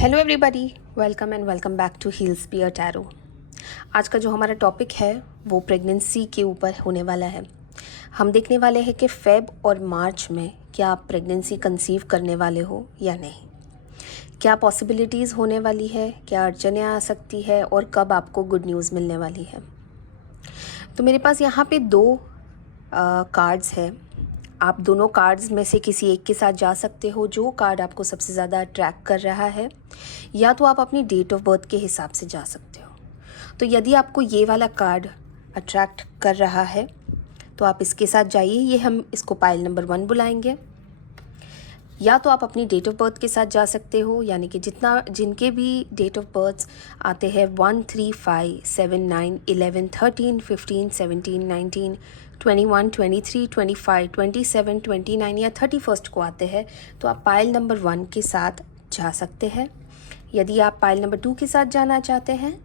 Hello everybody, welcome and welcome back to heals pier tarot. आज का जो हमारा टॉपिक है वो प्रेगनेंसी के ऊपर होने वाला है। हम देखने वाले हैं कि फेब और मार्च में क्या आप प्रेगनेंसी कंसीव करने वाले हो या नहीं, क्या पॉसिबिलिटीज़ होने वाली है, क्या अड़चनें आ सकती है और कब आपको गुड न्यूज़ मिलने वाली है। तो मेरे पास यहाँ पे दो कार्ड्स हैं। आप दोनों कार्ड्स में से किसी एक के साथ जा सकते हो, जो कार्ड आपको सबसे ज़्यादा अट्रैक्ट कर रहा है, या तो आप अपनी डेट ऑफ बर्थ के हिसाब से जा सकते हो। तो यदि आपको ये वाला कार्ड अट्रैक्ट कर रहा है तो आप इसके साथ जाइए, ये हम इसको पाइल नंबर 1 बुलाएंगे। या तो आप अपनी डेट ऑफ बर्थ के साथ जा सकते हो, यानी कि जिनके भी डेट ऑफ बर्थ आते हैं 1, 3, 5, 7, 9, 11, 13, 15, 17, 19, 21, 23, 25, 27, 29 या 31 को आते हैं, तो आप पाइल नंबर 1 के साथ जा सकते हैं। यदि आप पाइल नंबर 2 के साथ जाना चाहते हैं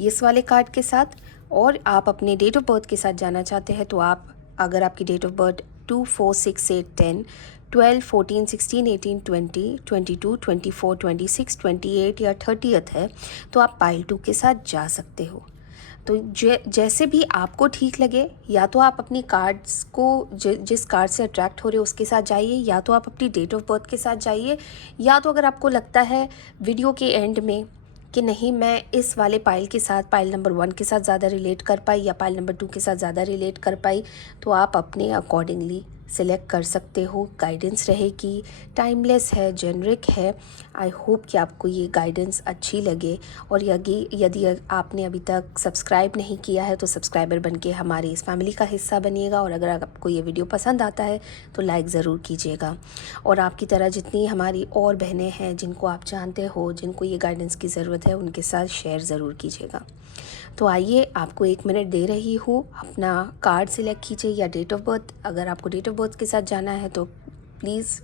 इस वाले कार्ड के साथ, और आप अपने डेट ऑफ बर्थ के साथ जाना चाहते हैं, तो आप अगर आपकी डेट ऑफ बर्थ 2, 4, 6, 8, 10, 12, 14, 16, 18, 20, 22, 24, 26, 28 या 30th है, तो आप पाइल 2 के साथ जा सकते हो। तो जैसे भी आपको ठीक लगे, या तो आप अपनी कार्ड्स को जिस कार्ड से अट्रैक्ट हो रहे हो उसके साथ जाइए, या तो आप अपनी डेट ऑफ बर्थ के साथ जाइए, या तो अगर आपको लगता है वीडियो के एंड में कि नहीं, मैं इस वाले पाइल के साथ, पाइल नंबर 1 के साथ ज़्यादा रिलेट कर पाई या पाइल नंबर 2 के साथ ज़्यादा रिलेट कर पाई, तो आप अपने अकॉर्डिंगली सिलेक्ट कर सकते हो। गाइडेंस रहेगी, टाइमलेस है, जेनरिक है। आई होप कि आपको ये गाइडेंस अच्छी लगे, और यदि आपने अभी तक सब्सक्राइब नहीं किया है तो सब्सक्राइबर बनके हमारी इस फैमिली का हिस्सा बनिएगा, और अगर आपको ये वीडियो पसंद आता है तो लाइक ज़रूर कीजिएगा। और आपकी तरह जितनी हमारी और बहनें हैं जिनको आप जानते हो, जिनको ये गाइडेंस की ज़रूरत है, उनके साथ शेयर ज़रूर कीजिएगा। तो आइए, आपको 1 मिनट दे रही हूँ, अपना कार्ड सिलेक्ट कीजिए या डेट ऑफ बर्थ। अगर आपको डेट ऑफ बर्थ के साथ जाना है तो please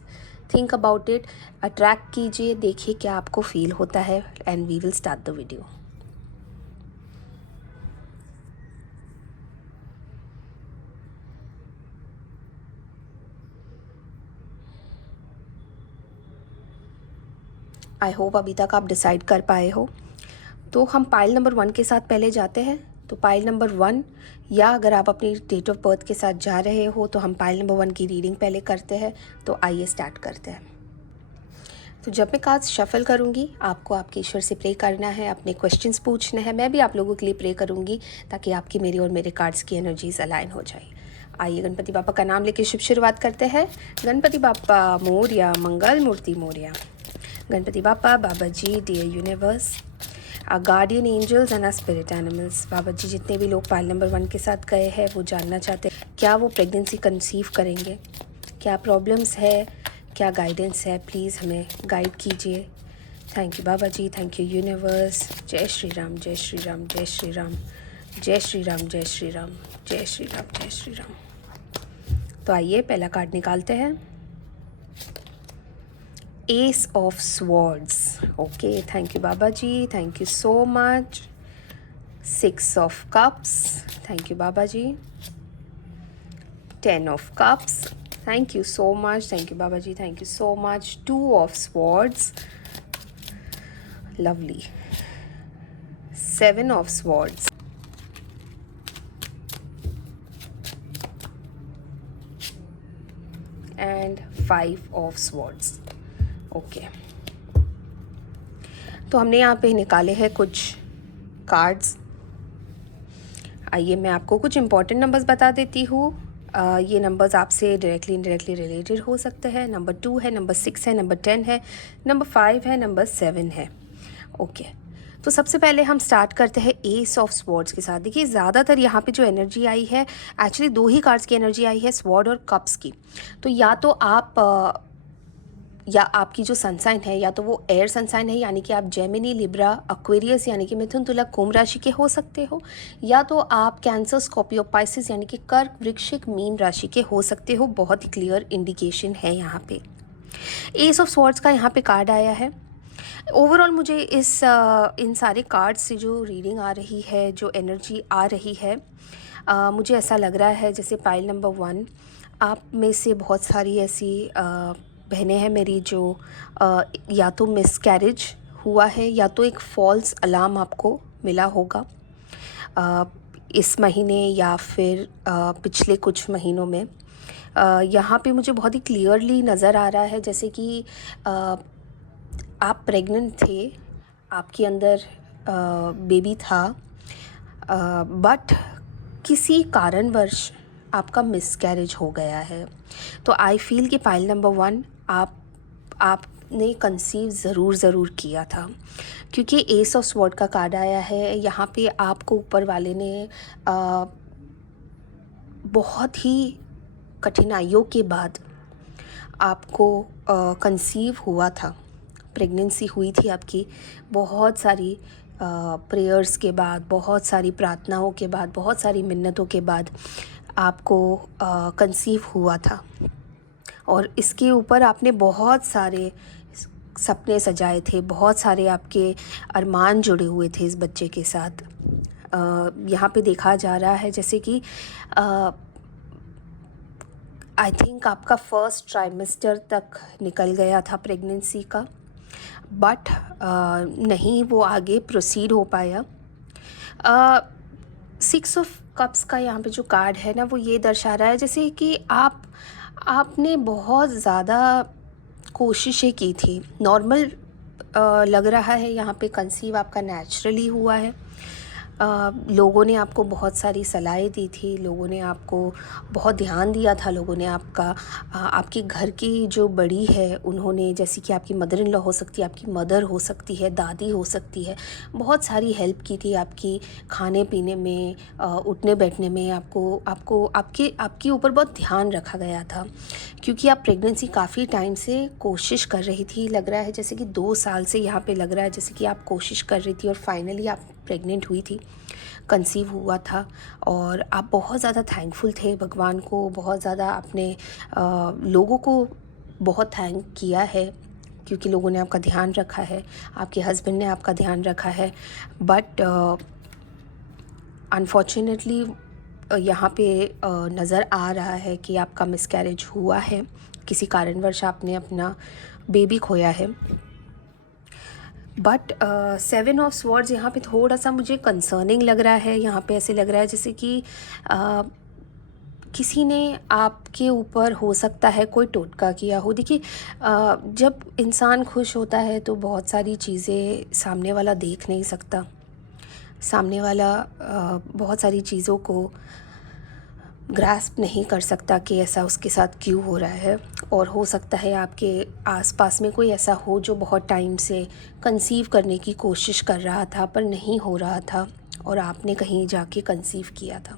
think about it, attract कीजिए, देखिए क्या आपको फील होता है, and we will start the video. I hope अभी तक आप डिसाइड कर पाए हो। तो हम पाइल नंबर 1 के साथ पहले जाते हैं। तो पाइल नंबर 1, या अगर आप अपनी डेट ऑफ बर्थ के साथ जा रहे हो तो हम पाइल नंबर 1 की रीडिंग पहले करते हैं। तो आइए स्टार्ट करते हैं। तो जब मैं कार्ड्स शफल करूँगी, आपको आपके ईश्वर से प्रे करना है, अपने क्वेश्चंस पूछने हैं। मैं भी आप लोगों के लिए प्रे करूँगी ताकि आपकी, मेरी और मेरे कार्ड्स की एनर्जीज अलाइन हो जाए। आइए गणपति बापा का नाम लेके शुभ शुरुआत करते हैं। गणपति बापा मोरया, मंगल मूर्ति मोरया। Ganpati Bappa, Baba ji, dear universe, our guardian angels and our spirit animals. Baba ji, जितने भी लोग पाइल नंबर 1 के साथ गए हैं वो जानना चाहते हैं क्या वो प्रेगनेंसी कंसीव करेंगे, क्या प्रॉब्लम्स है, क्या गाइडेंस है, प्लीज़ हमें गाइड कीजिए। Thank you Baba ji, thank you universe. जय श्री राम, जय श्री राम, जय श्री राम, जय श्री राम, जय श्री राम, जय श्री राम, जय श्री राम। तो आइए पहला कार्ड निकालते हैं। Ace of swords. Okay, thank you Baba ji, thank you so much. 6 of cups, thank you Baba ji. 10 of cups, thank you so much, thank you Baba ji, thank you so much. 2 of swords, lovely. 7 of swords, and 5 of swords. Okay, तो हमने यहाँ पे निकाले हैं कुछ cards. आइए मैं आपको कुछ इंपॉर्टेंट नंबर्स बता देती हूँ। ये नंबर्स आपसे डायरेक्टली इनडायरेक्टली रिलेटेड हो सकते हैं। नंबर 2 है, नंबर 6 है, नंबर 10 है, नंबर 5 है, नंबर 7 है। ओके, तो सबसे पहले हम स्टार्ट करते हैं एस ऑफ स्वॉर्ड्स के साथ। देखिए, ज़्यादातर यहाँ पे जो एनर्जी आई है, एक्चुअली 2 ही कार्ड्स की एनर्जी आई है, स्वॉर्ड और कप्स की। तो या तो आप या आपकी जो सनसाइन है, या तो वो एयर सनसाइन है, यानी कि आप जेमिनी, लिब्रा, एक्वेरियस यानी कि मिथुन, तुला, कुंभ राशि के हो सकते हो, या तो आप कैंसर, स्कॉर्पियो, पाइसिस यानी कि कर्क, वृश्चिक, मीन राशि के हो सकते हो। बहुत ही क्लियर इंडिकेशन है यहाँ पे। एस ऑफ स्वॉर्ड्स का यहाँ पे कार्ड आया है। ओवरऑल मुझे इन सारे कार्ड से जो रीडिंग आ रही है, जो एनर्जी आ रही है, मुझे ऐसा लग रहा है जैसे पाइल नंबर 1, आप में से बहुत सारी ऐसी बहनें हैं मेरी जो या तो मिसकैरेज हुआ है या तो एक फॉल्स अलार्म आपको मिला होगा इस महीने या फिर पिछले कुछ महीनों में। यहाँ पे मुझे बहुत ही क्लियरली नज़र आ रहा है जैसे कि आप प्रेग्नेंट थे, आपके अंदर बेबी था, बट किसी कारणवश आपका मिसकैरेज हो गया है। तो आई फील कि पाइल नंबर 1 आपने कंसीव ज़रूर किया था, क्योंकि एस ऑफ स्वॉर्ड का कार्ड आया है। यहाँ पे आपको ऊपर वाले ने बहुत ही कठिनाइयों के बाद आपको कंसीव हुआ था, प्रेगनेंसी हुई थी आपकी। बहुत सारी प्रेयर्स के बाद, बहुत सारी प्रार्थनाओं के बाद, बहुत सारी मिन्नतों के बाद आपको कंसीव हुआ था, और इसके ऊपर आपने बहुत सारे सपने सजाए थे, बहुत सारे आपके अरमान जुड़े हुए थे इस बच्चे के साथ। यहाँ पे देखा जा रहा है जैसे कि आई थिंक आपका फर्स्ट ट्राइमेस्टर तक निकल गया था प्रेगनेंसी का, बट नहीं वो आगे प्रोसीड हो पाया। 6 ऑफ कप्स का यहाँ पे जो कार्ड है ना, वो ये दर्शा रहा है जैसे कि आपने बहुत ज़्यादा कोशिशें की थी। नॉर्मल लग रहा है यहाँ पे, कंसीव आपका नेचुरली हुआ है। लोगों ने आपको बहुत सारी सलाहें दी थी, लोगों ने आपको बहुत ध्यान दिया था, लोगों ने आपके घर की जो बड़ी है उन्होंने, जैसे कि आपकी मदर इन लॉ हो सकती है, आपकी मदर हो सकती है, दादी हो सकती है, बहुत सारी हेल्प की थी आपकी खाने पीने में, उठने बैठने में। आपके ऊपर बहुत ध्यान रखा गया था, क्योंकि आप प्रेगनेंसी काफ़ी टाइम से कोशिश कर रही थी। लग रहा है जैसे कि 2 साल से यहाँ पे लग रहा है जैसे कि आप कोशिश कर रही थी और फाइनली आप प्रेग्नेंट हुई थी, कंसीव हुआ था। और आप बहुत ज़्यादा थैंकफुल थे भगवान को, बहुत ज़्यादा आपने लोगों को बहुत थैंक किया है, क्योंकि लोगों ने आपका ध्यान रखा है, आपके हस्बैंड ने आपका ध्यान रखा है। बट अनफॉर्चुनेटली यहाँ पे नज़र आ रहा है कि आपका मिसकैरेज हुआ है, किसी कारणवश आपने अपना बेबी खोया है। बट 7 ऑफ स्वॉर्ड्स यहाँ पे थोड़ा सा मुझे कंसर्निंग लग रहा है। यहाँ पे ऐसे लग रहा है जैसे कि किसी ने आपके ऊपर हो सकता है कोई टोटका किया हो। देखिए, जब इंसान खुश होता है तो बहुत सारी चीज़ें सामने वाला देख नहीं सकता, सामने वाला बहुत सारी चीज़ों को ग्रास्प नहीं कर सकता कि ऐसा उसके साथ क्यों हो रहा है। और हो सकता है आपके आसपास में कोई ऐसा हो जो बहुत टाइम से कंसीव करने की कोशिश कर रहा था पर नहीं हो रहा था, और आपने कहीं जाके कंसीव किया था।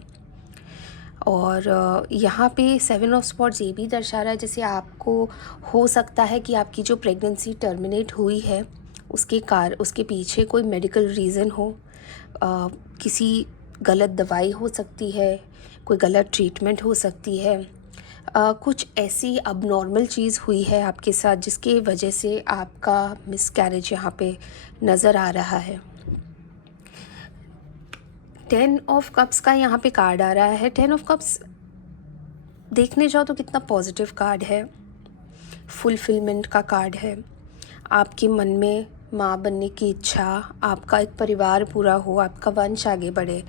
और यहाँ पे 7 ऑफ स्वॉर्ड्स ये भी दर्शा रहा है जैसे आपको हो सकता है कि आपकी जो प्रेगनेंसी टर्मिनेट हुई है उसके पीछे कोई मेडिकल रीज़न हो, किसी गलत दवाई हो सकती है, कोई गलत ट्रीटमेंट हो सकती है, कुछ ऐसी अबनॉर्मल चीज़ हुई है आपके साथ जिसकी वजह से आपका मिसकैरेज यहाँ पे नज़र आ रहा है। 10 ऑफ कप्स का यहाँ पे कार्ड आ रहा है। 10 ऑफ कप्स देखने जाओ तो कितना पॉजिटिव कार्ड है, फुलफिलमेंट का कार्ड है। आपके मन में माँ बनने की इच्छा, आपका एक परिवार पूरा हो, आपका वंश आगे बढ़े,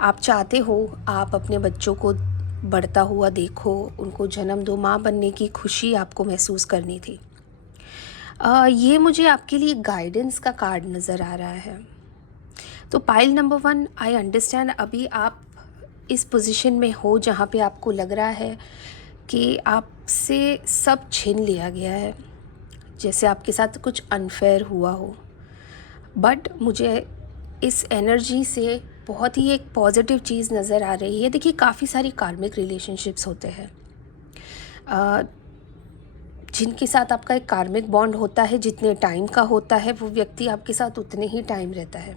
आप चाहते हो आप अपने बच्चों को बढ़ता हुआ देखो, उनको जन्म दो, माँ बनने की खुशी आपको महसूस करनी थी। ये मुझे आपके लिए गाइडेंस का कार्ड नज़र आ रहा है। तो पाइल नंबर 1, आई अंडरस्टैंड अभी आप इस पोजीशन में हो जहाँ पे आपको लग रहा है कि आपसे सब छीन लिया गया है, जैसे आपके साथ कुछ अनफेयर हुआ हो। बट मुझे इस एनर्जी से बहुत ही एक पॉजिटिव चीज़ नज़र आ रही है। देखिए, काफ़ी सारी कार्मिक रिलेशनशिप्स होते हैं जिनके साथ आपका एक कार्मिक बॉन्ड होता है, जितने टाइम का होता है वो व्यक्ति आपके साथ उतने ही टाइम रहता है।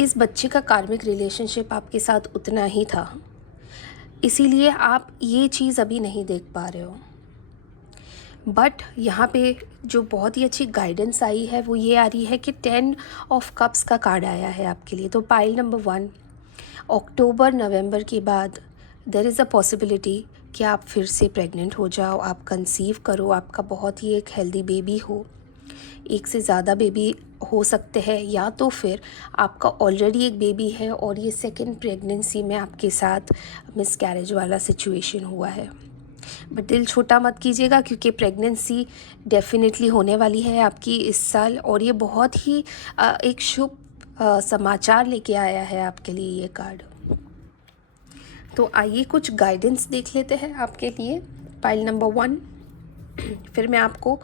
इस बच्चे का कार्मिक रिलेशनशिप आपके साथ उतना ही था, इसीलिए आप ये चीज़ अभी नहीं देख पा रहे हो। बट यहाँ पे जो बहुत ही अच्छी गाइडेंस आई है वो ये आ रही है कि 10 ऑफ कप्स का कार्ड आया है आपके लिए। तो पाइल नंबर 1, अक्टूबर नवंबर के बाद देयर इज़ अ पॉसिबिलिटी कि आप फिर से प्रेग्नेंट हो जाओ, आप कंसीव करो, आपका बहुत ही एक हेल्दी बेबी हो। एक से ज़्यादा बेबी हो सकते हैं, या तो फिर आपका ऑलरेडी एक बेबी है और ये सेकंड प्रेगनेंसी में आपके साथ मिसकैरेज वाला सिचुएशन हुआ है। बट दिल छोटा मत कीजिएगा, क्योंकि प्रेगनेंसी डेफिनेटली होने वाली है आपकी इस साल, और ये बहुत ही एक शुभ समाचार लेके आया है आपके लिए ये कार्ड। तो आइए कुछ गाइडेंस देख लेते हैं आपके लिए, पाइल नंबर 1। फिर मैं आपको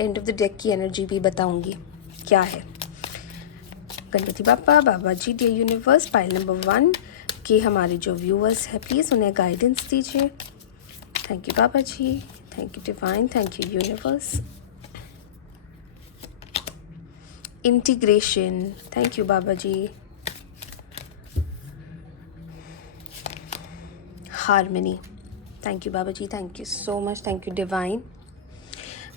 एंड ऑफ द डेक की एनर्जी भी बताऊंगी क्या है। Ganpati Bappa, Baba ji, dear universe, pile number 1 के हमारे जो व्यूअर्स हैं प्लीज़ उन्हें गाइडेंस दीजिए। Thank you Baba ji, thank you divine, thank you universe. Integration, thank you Baba ji. Harmony, thank you Baba ji, thank you so much, thank you divine.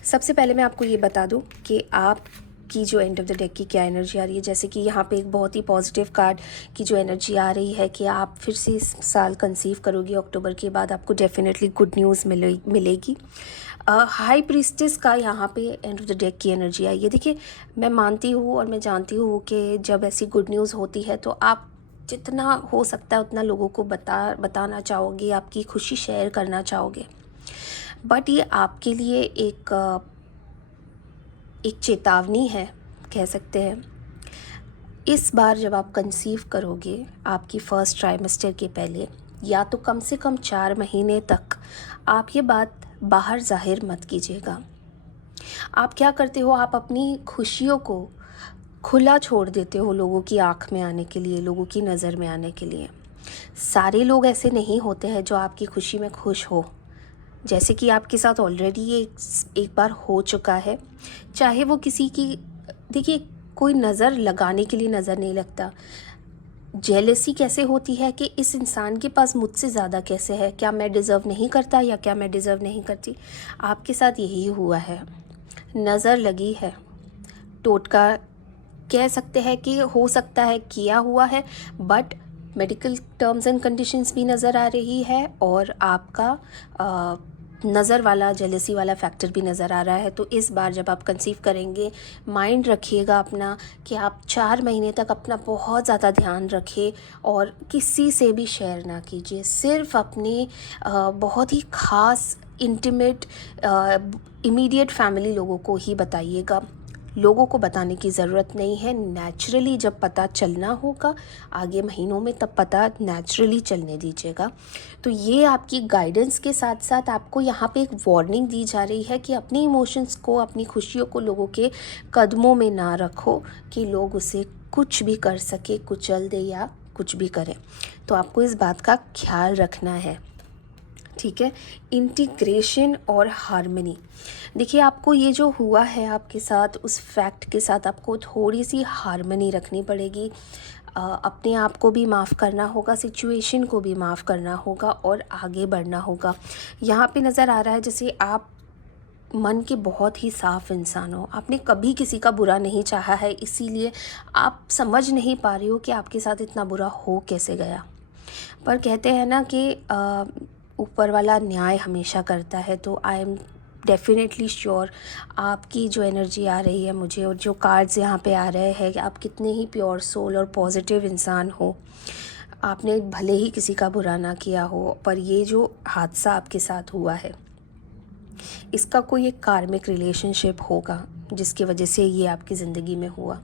सबसे पहले मैं आपको ये बता दूं कि आपकी जो एंड ऑफ द डेक की क्या एनर्जी आ रही है। जैसे कि यहाँ पे एक बहुत ही पॉजिटिव कार्ड की जो एनर्जी आ रही है कि आप फिर से इस साल कंसीव करोगी, अक्टूबर के बाद आपको डेफिनेटली गुड न्यूज़ मिलेगी। हाई प्रीस्टेस का यहाँ पे एंड ऑफ द डेक की एनर्जी आई है। देखिए, मैं मानती हूँ और मैं जानती हूँ कि जब ऐसी गुड न्यूज़ होती है तो आप जितना हो सकता है उतना लोगों को बताना चाहोगे, आपकी खुशी शेयर करना चाहोगे। बट ये आपके लिए एक चेतावनी है, कह सकते हैं। इस बार जब आप कंसीव करोगे आपकी फर्स्ट ट्राइमेस्टर के पहले, या तो कम से कम 4 महीने तक आप ये बात बाहर जाहिर मत कीजिएगा। आप क्या करते हो, आप अपनी खुशियों को खुला छोड़ देते हो लोगों की आँख में आने के लिए, लोगों की नज़र में आने के लिए। सारे लोग ऐसे नहीं होते हैं जो आपकी खुशी में खुश हो। जैसे कि आपके साथ ऑलरेडी ये एक बार हो चुका है। चाहे वो किसी की, देखिए, कोई नज़र लगाने के लिए नज़र नहीं लगता। जेलसी कैसे होती है कि इस इंसान के पास मुझसे ज़्यादा कैसे है, क्या मैं डिज़र्व नहीं करता या क्या मैं डिज़र्व नहीं करती। आपके साथ यही हुआ है, नज़र लगी है, टोटका कह सकते हैं कि हो सकता है किया हुआ है, but medical terms and conditions भी नज़र आ रही है, और आपका नज़र वाला जेलसी वाला फैक्टर भी नज़र आ रहा है। तो इस बार जब आप कंसीव करेंगे, माइंड रखिएगा अपना कि आप 4 महीने तक अपना बहुत ज़्यादा ध्यान रखें और किसी से भी शेयर ना कीजिए। सिर्फ अपने बहुत ही ख़ास इंटीमेट इमीडिएट फैमिली लोगों को ही बताइएगा। लोगों को बताने की ज़रूरत नहीं है। नेचुरली जब पता चलना होगा आगे महीनों में, तब पता नेचुरली चलने दीजिएगा। तो ये आपकी गाइडेंस के साथ साथ आपको यहाँ पे एक वार्निंग दी जा रही है कि अपने इमोशंस को, अपनी खुशियों को लोगों के कदमों में ना रखो कि लोग उसे कुछ भी कर सके, कुचल दे या कुछ भी करें। तो आपको इस बात का ख्याल रखना है, ठीक है। इंटीग्रेशन और हार्मनी, देखिए, आपको ये जो हुआ है आपके साथ, उस फैक्ट के साथ आपको थोड़ी सी हार्मनी रखनी पड़ेगी। अपने आप को भी माफ़ करना होगा, सिचुएशन को भी माफ़ करना होगा और आगे बढ़ना होगा। यहाँ पे नज़र आ रहा है जैसे आप मन के बहुत ही साफ़ इंसान हो, आपने कभी किसी का बुरा नहीं चाहा है, इसीलिए आप समझ नहीं पा रहे हो कि आपके साथ इतना बुरा हो कैसे गया। पर कहते हैं ना कि ऊपर वाला न्याय हमेशा करता है। तो आई एम डेफिनेटली श्योर आपकी जो एनर्जी आ रही है मुझे, और जो कार्ड्स यहाँ पे आ रहे हैं, कि आप कितने ही प्योर सोल और पॉजिटिव इंसान हो। आपने भले ही किसी का बुरा ना किया हो, पर ये जो हादसा आपके साथ हुआ है, इसका कोई एक कार्मिक रिलेशनशिप होगा जिसकी वजह से ये आपकी ज़िंदगी में हुआ।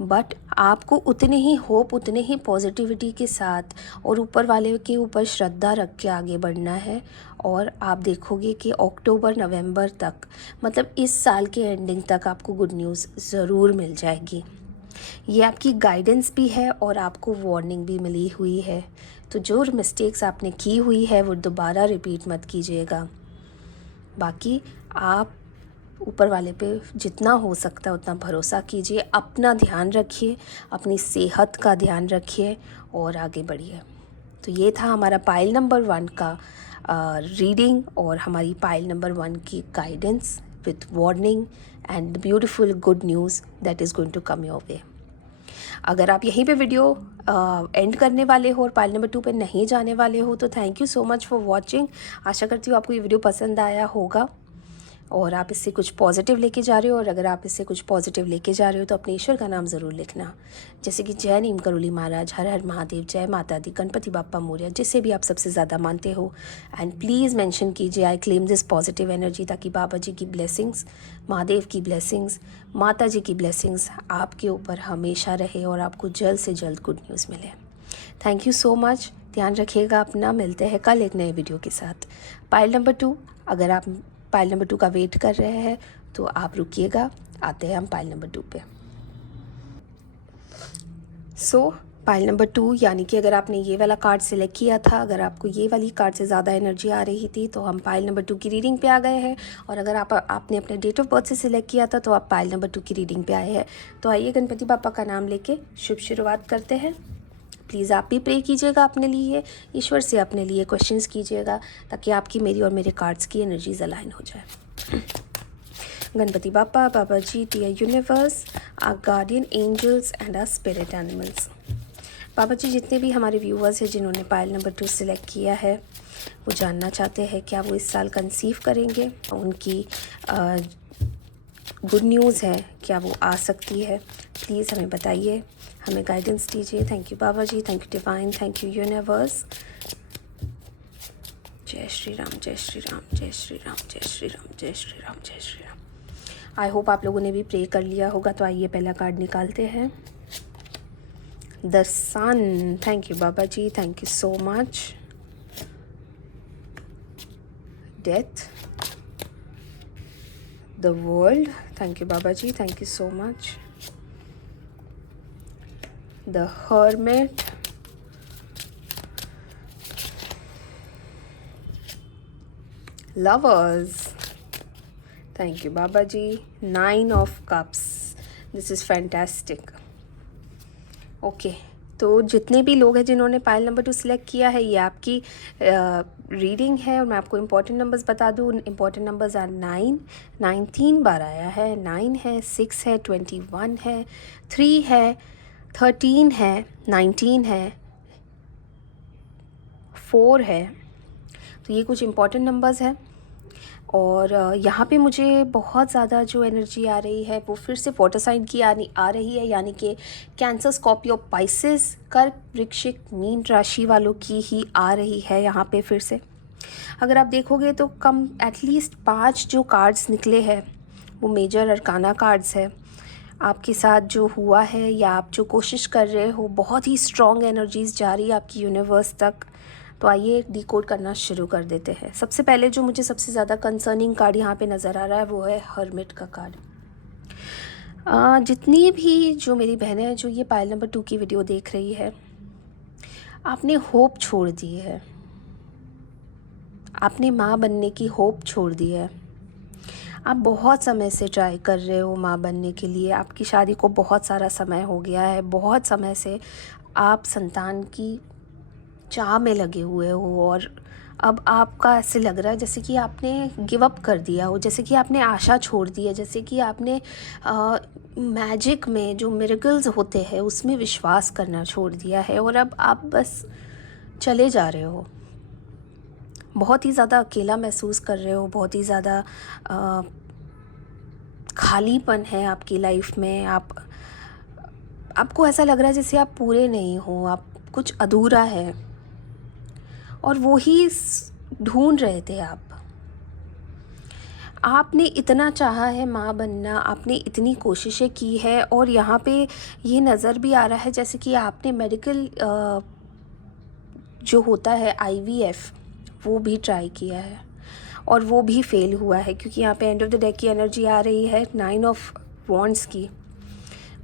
बट आपको उतने ही होप, उतने ही पॉजिटिविटी के साथ और ऊपर वाले के ऊपर श्रद्धा रख के आगे बढ़ना है। और आप देखोगे कि अक्टूबर नवंबर तक, मतलब इस साल के एंडिंग तक, आपको गुड न्यूज़ ज़रूर मिल जाएगी। ये आपकी गाइडेंस भी है और आपको वार्निंग भी मिली हुई है। तो जो मिस्टेक्स आपने की हुई है वो दोबारा रिपीट मत कीजिएगा। बाकी आप ऊपर वाले पे जितना हो सकता है उतना भरोसा कीजिए, अपना ध्यान रखिए, अपनी सेहत का ध्यान रखिए और आगे बढ़िए। तो ये था हमारा पाइल नंबर 1 का रीडिंग और हमारी पाइल नंबर 1 की guidance with warning and beautiful good news that is going to come your way. अगर आप यहीं पे वीडियो एंड करने वाले हो और पाइल नंबर 2 पे नहीं जाने वाले हो, तो thank you so much for watching. आशा करती हूँ आपको ये वीडियो पसंद आया होगा। और आप इससे कुछ पॉजिटिव लेके जा रहे हो, और अगर आप इससे कुछ पॉजिटिव लेके जा रहे हो तो अपने ईश्वर का नाम ज़रूर लिखना, जैसे कि जय नीम करोली महाराज, हर हर महादेव, जय माता दी, गणपति बाप्पा मोरया, जिसे भी आप सबसे ज़्यादा मानते हो। एंड प्लीज़ मेंशन कीजिए आई क्लेम दिस पॉजिटिव एनर्जी, ताकि बाबा जी की ब्लेसिंग्स, महादेव की ब्लेसिंग्स, माता जी की ब्लेसिंग्स आपके ऊपर हमेशा रहे और आपको जल्द से जल्द गुड न्यूज़ मिले। थैंक यू सो मच, ध्यान रखिएगा अपना, मिलते हैं कल एक नए वीडियो के साथ। पाइल नंबर 2, अगर आप पाइल नंबर 2 का वेट कर रहे हैं तो आप रुकिएगा, आते हैं हम पाइल नंबर 2 पे। पाइल नंबर 2 यानी कि अगर आपने ये वाला कार्ड सिलेक्ट किया था, अगर आपको ये वाली कार्ड से ज़्यादा एनर्जी आ रही थी तो हम पाइल नंबर 2 की रीडिंग पे आ गए हैं, और अगर आपने अपने डेट ऑफ बर्थ से सिलेक्ट किया था तो आप पाइल नंबर 2 की रीडिंग पे आए हैं। तो आइए गणपति बाप्पा का नाम लेके शुभ शुरुआत करते हैं। प्लीज़ आप भी प्रे कीजिएगा अपने लिए, ईश्वर से अपने लिए क्वेश्चंस कीजिएगा, ताकि आपकी, मेरी और मेरे कार्ड्स की एनर्जीज अलाइन हो जाए। Ganpati Bappa, Baba ji, dear universe, our guardian angels and our spirit animals. Baba ji, जितने भी हमारे व्यूअर्स हैं जिन्होंने पाइल नंबर 2 सिलेक्ट किया है, वो जानना चाहते हैं क्या वो इस साल कंसीव करेंगे, उनकी गुड न्यूज़ है, क्या वो आ सकती है, प्लीज़ हमें बताइए, हमें गाइडेंस दीजिए। Thank you Baba ji, thank you divine, thank you universe. जय श्री राम, जय श्री राम, जय श्री राम, जय श्री राम, जय श्री राम, जय श्री राम। आई होप आप लोगों ने भी प्रे कर लिया होगा। तो आइए पहला कार्ड निकालते हैं, the sun. Thank you Baba ji, thank you so much. Death, the world, thank you baba ji, thank you so much. The hermit, lovers, thank you baba ji. 9 of cups, this is fantastic. Okay, तो जितने भी लोग हैं जिन्होंने pile number 2 select किया है, ये आपकी रीडिंग है। और मैं आपको इम्पॉर्टेंट नंबर्स बता दूँ, इम्पॉर्टेंट नंबर्स आर 9 3 बार आया है, 9 है, 6 है, 21 है, 3 है, 13 है, 19 है, 4 है। तो ये कुछ इम्पॉर्टेंट नंबर्स हैं। और यहाँ पे मुझे बहुत ज़्यादा जो एनर्जी आ रही है वो फिर से वाटर साइन की आ रही है, यानी कि कैंसर, स्कॉर्पियो, पाइसेस, कर्क, वृश्चिक, मीन राशि वालों की ही आ रही है यहाँ पे फिर से। अगर आप देखोगे तो कम एटलीस्ट 5 जो कार्ड्स निकले हैं वो मेजर अरकाना कार्ड्स है। आपके साथ जो हुआ है या आप जो कोशिश कर रहे हो, बहुत ही स्ट्रॉन्ग एनर्जीज जा रही है आपकी यूनिवर्स तक। तो आइए डिकोड करना शुरू कर देते हैं। सबसे पहले जो मुझे सबसे ज़्यादा कंसर्निंग कार्ड यहाँ पे नज़र आ रहा है वो है हर्मिट का कार्ड। जितनी भी जो मेरी बहनें हैं जो ये पाइल नंबर 2 की वीडियो देख रही है, आपने होप छोड़ दी है, आपने माँ बनने की होप छोड़ दी है। आप बहुत समय से ट्राई कर रहे हो माँ बनने के लिए, आपकी शादी को बहुत सारा समय हो गया है, बहुत समय से आप संतान की चाह में लगे हुए हो, और अब आपका ऐसे लग रहा है जैसे कि आपने गिव अप कर दिया हो, जैसे कि आपने आशा छोड़ दी है, जैसे कि आपने मैजिक में जो मिरेकल्स होते हैं उसमें विश्वास करना छोड़ दिया है, और अब आप बस चले जा रहे हो। बहुत ही ज़्यादा अकेला महसूस कर रहे हो, बहुत ही ज़्यादा खालीपन है आपकी लाइफ में। आपको ऐसा लग रहा है जैसे आप पूरे नहीं हो, आप कुछ अधूरा है, और वो ही ढूंढ रहे थे आप। आपने इतना चाहा है माँ बनना, आपने इतनी कोशिशें की है, और यहाँ पे ये नज़र भी आ रहा है जैसे कि आपने मेडिकल जो होता है IVF वो भी ट्राई किया है और वो भी फेल हुआ है, क्योंकि यहाँ पे एंड ऑफ द डे की एनर्जी आ रही है 9 ऑफ वॉन्ड्स की।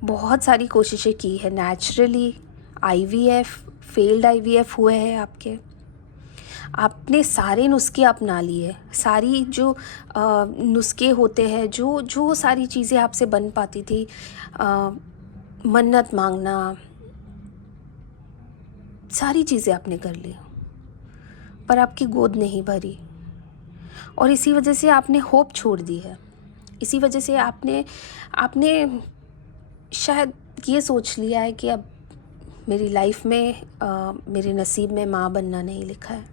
बहुत सारी कोशिशें की है नेचुरली, IVF, फेल्ड IVF हुए हैं आपके। आपने सारे नुस्खे अपना लिए, सारी जो नुस्खे होते हैं, जो सारी चीज़ें आपसे बन पाती थी, मन्नत मांगना, सारी चीज़ें आपने कर ली, पर आपकी गोद नहीं भरी, और इसी वजह से आपने होप छोड़ दी है। इसी वजह से आपने शायद ये सोच लिया है कि अब मेरी लाइफ में मेरे नसीब में माँ बनना नहीं लिखा है।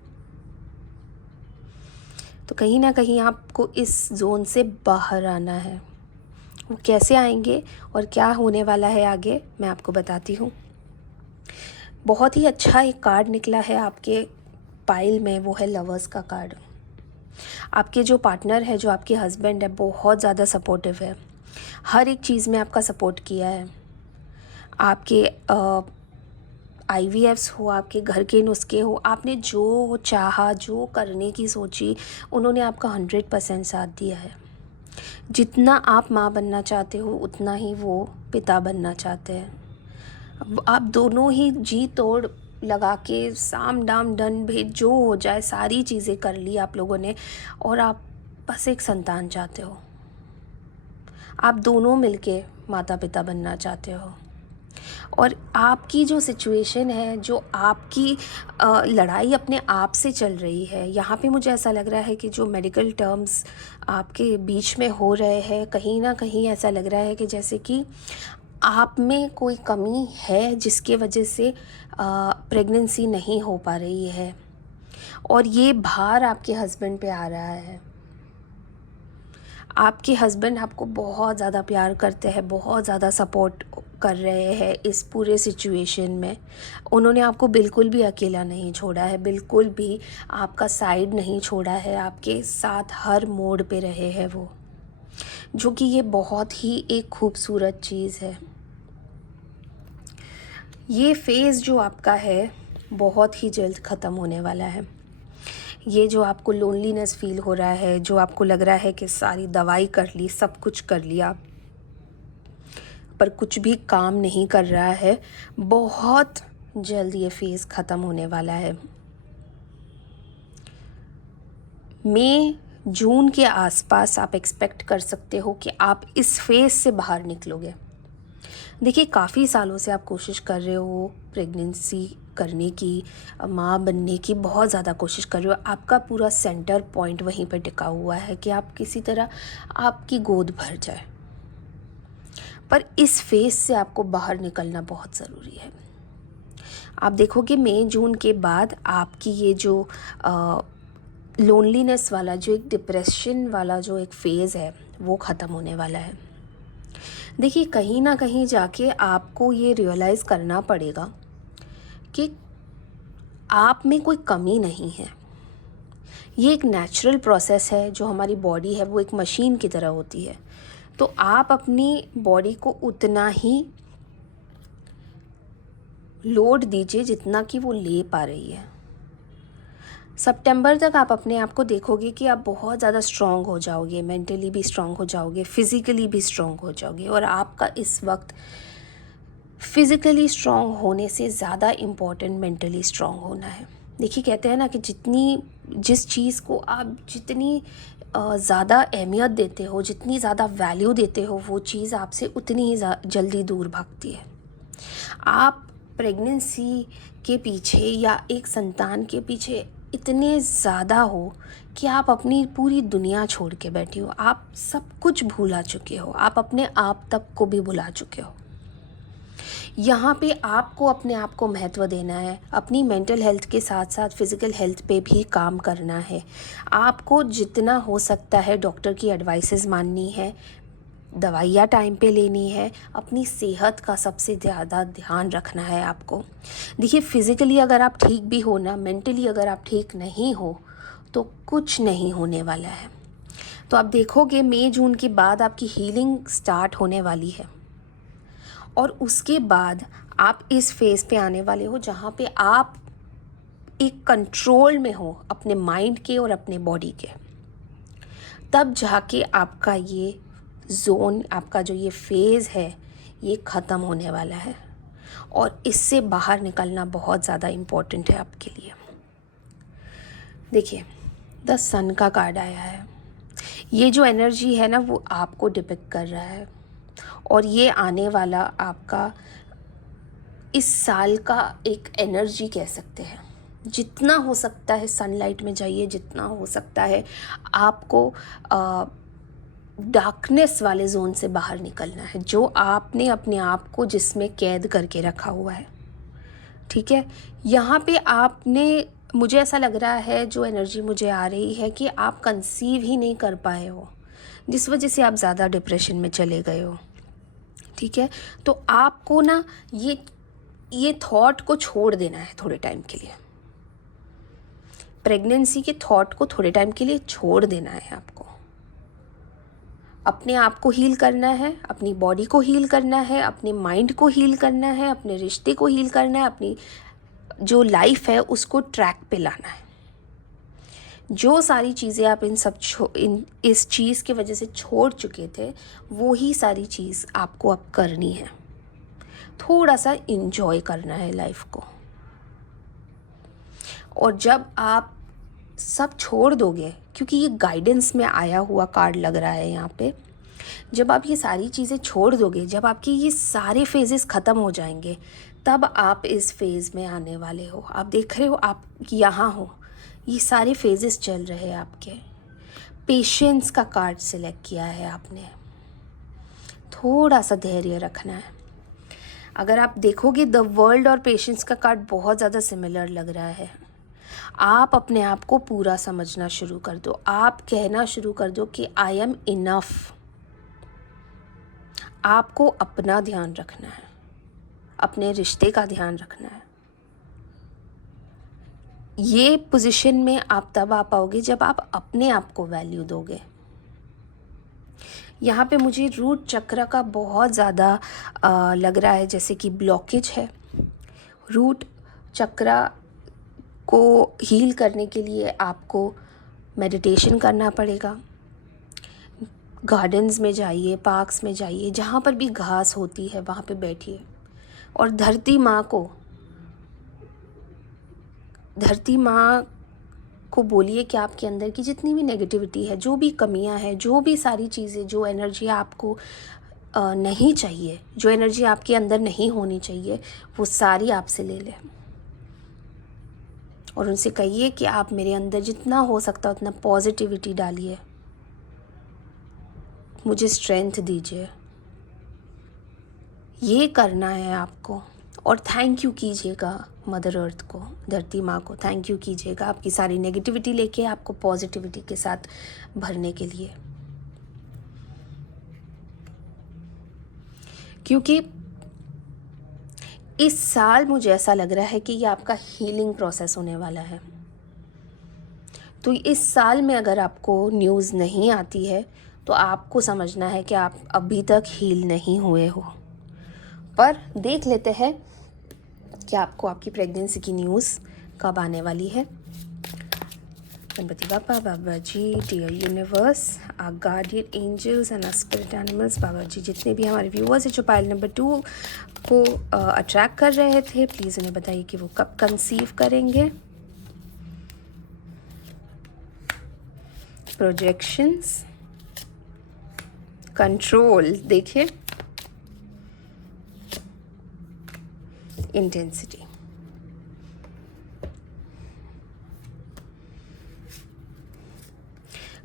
तो कहीं ना कहीं आपको इस जोन से बाहर आना है। वो कैसे आएंगे और क्या होने वाला है आगे, मैं आपको बताती हूँ। बहुत ही अच्छा एक कार्ड निकला है आपके पाइल में, वो है लवर्स का कार्ड। आपके जो पार्टनर है, जो आपके हस्बैंड है, बहुत ज़्यादा सपोर्टिव है, हर एक चीज़ में आपका सपोर्ट किया है। आपके IVFs हो, आपके घर के नुस्खे हो, आपने जो चाहा, जो करने की सोची, उन्होंने आपका 100% साथ दिया है। जितना आप माँ बनना चाहते हो उतना ही वो पिता बनना चाहते हैं। अब आप दोनों ही जी तोड़ लगा के साम दाम दंड भेद जो हो जाए सारी चीज़ें कर ली आप लोगों ने, और आप बस एक संतान चाहते हो। आप दोनों मिलके माता पिता बनना चाहते हो। और आपकी जो सिचुएशन है, जो आपकी लड़ाई अपने आप से चल रही है, यहाँ पे मुझे ऐसा लग रहा है कि जो मेडिकल टर्म्स आपके बीच में हो रहे हैं, कहीं ना कहीं ऐसा लग रहा है कि जैसे कि आप में कोई कमी है जिसके वजह से प्रेगनेंसी नहीं हो पा रही है, और ये भार आपके हस्बैंड पे आ रहा है। आपके हस्बैंड आपको बहुत ज़्यादा प्यार करते हैं, बहुत ज़्यादा सपोर्ट कर रहे हैं इस पूरे सिचुएशन में। उन्होंने आपको बिल्कुल भी अकेला नहीं छोड़ा है, बिल्कुल भी आपका साइड नहीं छोड़ा है, आपके साथ हर मोड़ पे रहे हैं वो, जो कि ये बहुत ही एक खूबसूरत चीज़ है। ये फेज़ जो आपका है बहुत ही जल्द ख़त्म होने वाला है। ये जो आपको लोनलीनेस फील हो रहा है, जो आपको लग रहा है कि सारी दवाई कर ली, सब कुछ कर लिया, पर कुछ भी काम नहीं कर रहा है, बहुत जल्द ये फेज़ ख़त्म होने वाला है। मई जून के आसपास आप एक्सपेक्ट कर सकते हो कि आप इस फेज़ से बाहर निकलोगे। देखिए, काफ़ी सालों से आप कोशिश कर रहे हो प्रेगनेंसी करने की, माँ बनने की बहुत ज़्यादा कोशिश कर रहे हो। आपका पूरा सेंटर पॉइंट वहीं पर टिका हुआ है कि आप किसी तरह आपकी गोद भर जाए, पर इस फेज़ से आपको बाहर निकलना बहुत ज़रूरी है। आप देखोगे मई जून के बाद आपकी ये जो लोनलीनेस वाला, जो एक डिप्रेशन वाला जो एक फ़ेज़ है, वो ख़त्म होने वाला है। देखिए, कहीं ना कहीं जाके आपको ये रियलाइज़ करना पड़ेगा कि आप में कोई कमी नहीं है। ये एक नेचुरल प्रोसेस है, जो हमारी बॉडी है वो एक मशीन की तरह होती है। तो आप अपनी बॉडी को उतना ही लोड दीजिए जितना कि वो ले पा रही है। सितंबर तक आप अपने आप को देखोगे कि आप बहुत ज़्यादा स्ट्रॉन्ग हो जाओगे, मेंटली भी स्ट्रॉन्ग हो जाओगे, फिज़िकली भी स्ट्रॉन्ग हो जाओगे। और आपका इस वक्त फिज़िकली स्ट्रॉन्ग होने से ज़्यादा इम्पॉर्टेंट मेंटली स्ट्रॉन्ग होना है। देखिए, कहते हैं ना कि जिस चीज़ को आप जितनी ज़्यादा अहमियत देते हो, जितनी ज़्यादा वैल्यू देते हो, वो चीज़ आपसे उतनी ही जल्दी दूर भागती है। आप प्रेगनेंसी के पीछे या एक संतान के पीछे इतने ज़्यादा हो कि आप अपनी पूरी दुनिया छोड़ के बैठी हो, आप सब कुछ भुला चुके हो, आप अपने आप तक को भी भुला चुके हो। यहाँ पे आपको अपने आप को महत्व देना है, अपनी मेंटल हेल्थ के साथ साथ फिज़िकल हेल्थ पे भी काम करना है। आपको जितना हो सकता है डॉक्टर की एडवाइसेस माननी है, दवाइयाँ टाइम पे लेनी है, अपनी सेहत का सबसे ज़्यादा ध्यान रखना है आपको। देखिए, फ़िज़िकली अगर आप ठीक भी हो ना, मेंटली अगर आप ठीक नहीं हो तो कुछ नहीं होने वाला है। तो आप देखोगे मई जून के बाद आपकी हीलिंग स्टार्ट होने वाली है, और उसके बाद आप इस फेज़ पे आने वाले हो जहाँ पे आप एक कंट्रोल में हो अपने माइंड के और अपने बॉडी के। तब जाके आपका ये जोन, आपका जो ये फेज़ है, ये ख़त्म होने वाला है, और इससे बाहर निकलना बहुत ज़्यादा इम्पोर्टेंट है आपके लिए। देखिए, द सन का कार्ड आया है। ये जो एनर्जी है ना, वो आपको डिपिक्ट कर रहा है, और ये आने वाला आपका इस साल का एक एनर्जी कह सकते हैं। जितना हो सकता है सनलाइट में जाइए, जितना हो सकता है आपको डार्कनेस वाले जोन से बाहर निकलना है, जो आपने अपने आप को जिसमें कैद करके रखा हुआ है। ठीक है, यहाँ पे आपने मुझे ऐसा लग रहा है, जो एनर्जी मुझे आ रही है, कि आप कंसीव ही नहीं कर पाए हो, जिस वजह से आप ज़्यादा डिप्रेशन में चले गए हो। ठीक है, तो आपको ना ये थॉट को छोड़ देना है थोड़े टाइम के लिए। प्रेगनेंसी के थॉट को थोड़े टाइम के लिए छोड़ देना है आपको। अपने आप को हील करना है, अपनी बॉडी को हील करना है, अपने माइंड को हील करना है, अपने रिश्ते को हील करना है, अपनी जो लाइफ है उसको ट्रैक पे लाना है। जो सारी चीज़ें आप इस चीज़ की वजह से छोड़ चुके थे, वो ही सारी चीज़ आपको अब करनी है। थोड़ा सा इंजॉय करना है लाइफ को। और जब आप सब छोड़ दोगे, क्योंकि ये गाइडेंस में आया हुआ कार्ड लग रहा है यहाँ पे, जब आप ये सारी चीज़ें छोड़ दोगे, जब आपके ये सारे फेजेस ख़त्म हो जाएंगे, तब आप इस फेज़ में आने वाले हो। आप देख रहे हो, आप यहाँ हो, ये सारे फेजेस चल रहे हैं आपके। पेशेंस का कार्ड सिलेक्ट किया है आपने। थोड़ा सा धैर्य रखना है। अगर आप देखोगे, द वर्ल्ड और पेशेंस का कार्ड बहुत ज़्यादा सिमिलर लग रहा है। आप अपने आप को पूरा समझना शुरू कर दो। आप कहना शुरू कर दो कि आई एम इनफ। आपको अपना ध्यान रखना है, अपने रिश्ते का ध्यान रखना है। ये पोजीशन में आप तब आ पाओगे जब आप अपने आप को वैल्यू दोगे। यहाँ पे मुझे रूट चक्र का बहुत ज़्यादा लग रहा है जैसे कि ब्लॉकेज है। रूट चक्र को हील करने के लिए आपको मेडिटेशन करना पड़ेगा। गार्डन्स में जाइए, पार्क्स में जाइए, जहाँ पर भी घास होती है वहाँ पे बैठिए और धरती माँ को बोलिए कि आपके अंदर की जितनी भी नेगेटिविटी है, जो भी कमियां हैं, जो भी सारी चीज़ें, जो एनर्जी आपको नहीं चाहिए, जो एनर्जी आपके अंदर नहीं होनी चाहिए, वो सारी आपसे ले लें। और उनसे कहिए कि आप मेरे अंदर जितना हो सकता है उतना पॉजिटिविटी डालिए, मुझे स्ट्रेंथ दीजिए। ये करना है आपको। और थैंक यू कीजिएगा मदर अर्थ को, धरती माँ को थैंक यू कीजिएगा, आपकी सारी नेगेटिविटी लेके आपको पॉजिटिविटी के साथ भरने के लिए। क्योंकि इस साल मुझे ऐसा लग रहा है कि ये आपका हीलिंग प्रोसेस होने वाला है। तो इस साल में अगर आपको न्यूज़ नहीं आती है तो आपको समझना है कि आप अभी तक हील नहीं हुए हो। पर देख लेते हैं कि आपको आपकी प्रेगनेंसी की न्यूज़ कब आने वाली है। Ganpati Bappa, Baba ji, dear universe, our guardian angels and our spirit animals, Baba ji, जितने भी हमारे व्यूअर्स हैं जो पाइल नंबर 2 को अट्रैक्ट कर रहे थे, प्लीज़ उन्हें बताइए कि वो कब कंसीव करेंगे। प्रोजेक्शंस, कंट्रोल, देखिए, इंटेंसिटी।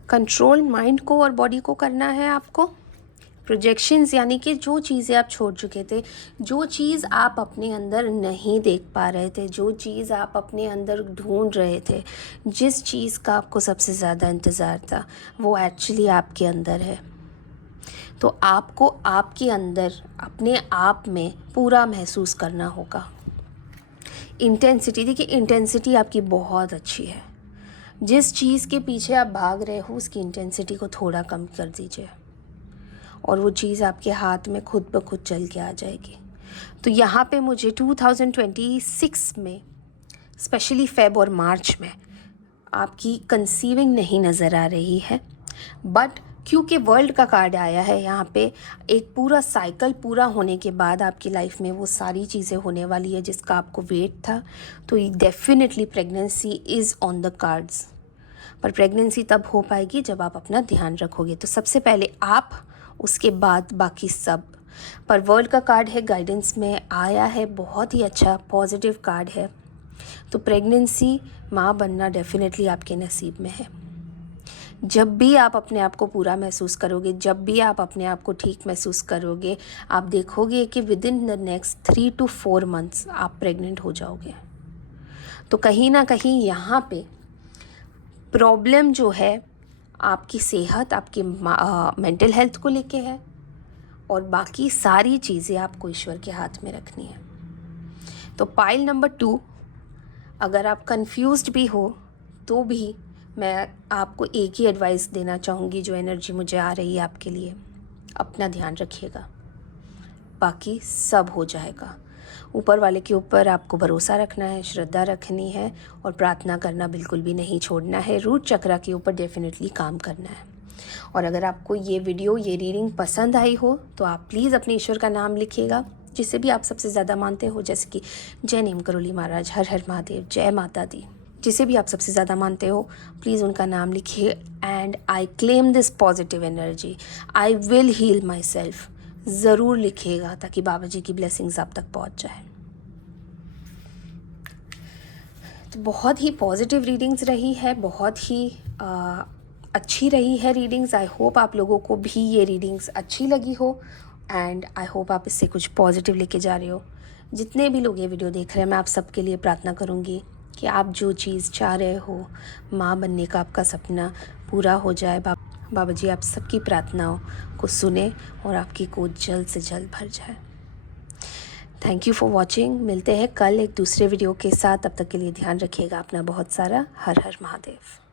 कंट्रोल माइंड को और बॉडी को करना है आपको। प्रोजेक्शंस यानी कि जो चीज़ें आप छोड़ चुके थे, जो चीज़ आप अपने अंदर नहीं देख पा रहे थे, जो चीज़ आप अपने अंदर ढूंढ रहे थे, जिस चीज़ का आपको सबसे ज़्यादा इंतज़ार था, वो एक्चुअली आपके अंदर है। तो आपको आपके अंदर अपने आप में पूरा महसूस करना होगा। इंटेंसिटी, देखिए इंटेंसिटी आपकी बहुत अच्छी है। जिस चीज़ के पीछे आप भाग रहे हो उसकी इंटेंसिटी को थोड़ा कम कर दीजिए और वो चीज़ आपके हाथ में खुद ब खुद चल के आ जाएगी। तो यहाँ पे मुझे 2026 में, स्पेशली फेब और मार्च में, आपकी कंसीविंग नहीं नज़र आ रही है। बट क्योंकि वर्ल्ड का कार्ड आया है यहाँ पे, एक पूरा साइकिल पूरा होने के बाद आपकी लाइफ में वो सारी चीज़ें होने वाली है जिसका आपको वेट था। तो definitely pregnancy is on the cards. पर प्रेगनेंसी तब हो पाएगी जब आप अपना ध्यान रखोगे। तो सबसे पहले आप, उसके बाद बाकी सब। पर वर्ल्ड का कार्ड है, गाइडेंस में आया है, बहुत ही अच्छा पॉजिटिव कार्ड है। तो प्रेगनेंसी, माँ बनना डेफिनेटली आपके नसीब में है। जब भी आप अपने आप को पूरा महसूस करोगे, जब भी आप अपने आप को ठीक महसूस करोगे, आप देखोगे कि with in the next 3 to 4 months आप प्रेग्नेंट हो जाओगे। तो कहीं ना कहीं यहाँ पे प्रॉब्लम जो है आपकी सेहत, आपकी मेंटल हेल्थ को लेके है, और बाकी सारी चीज़ें आपको ईश्वर के हाथ में रखनी है। तो पाइल नंबर 2, अगर आप कंफ्यूज्ड भी हो तो भी मैं आपको एक ही एडवाइस देना चाहूँगी, जो एनर्जी मुझे आ रही है आपके लिए, अपना ध्यान रखिएगा, बाकी सब हो जाएगा। ऊपर वाले के ऊपर आपको भरोसा रखना है, श्रद्धा रखनी है, और प्रार्थना करना बिल्कुल भी नहीं छोड़ना है। रूट चक्र के ऊपर डेफिनेटली काम करना है। और अगर आपको ये वीडियो, ये रीडिंग पसंद आई हो तो आप प्लीज़ अपने ईश्वर का नाम लिखिएगा, जिसे भी आप सबसे ज़्यादा मानते हो, जैसे कि जय नीम करोली महाराज, हर हर महादेव, जय माता दी, जिसे भी आप सबसे ज़्यादा मानते हो, प्लीज़ उनका नाम लिखिए। And I claim this positive energy, I will heal myself, ज़रूर लिखिएगा, ताकि बाबा जी की ब्लेसिंग्स आप तक पहुंच जाए। तो बहुत ही पॉजिटिव रीडिंग्स रही है, बहुत ही अच्छी रही है रीडिंग्स। आई होप आप लोगों को भी ये रीडिंग्स अच्छी लगी हो, एंड आई होप आप इससे कुछ पॉजिटिव लेके जा रहे हो। जितने भी लोग ये वीडियो देख रहे हैं, मैं आप सबके लिए प्रार्थना करूँगी कि आप जो चीज़ चाह रहे हो, माँ बनने का आपका सपना पूरा हो जाए। बाबा जी आप सबकी प्रार्थनाओं को सुने और आपकी गोद जल्द से जल्द भर जाए। Thank you for watching. मिलते हैं कल एक दूसरे वीडियो के साथ। तब तक के लिए ध्यान रखिएगा अपना बहुत सारा। हर हर महादेव।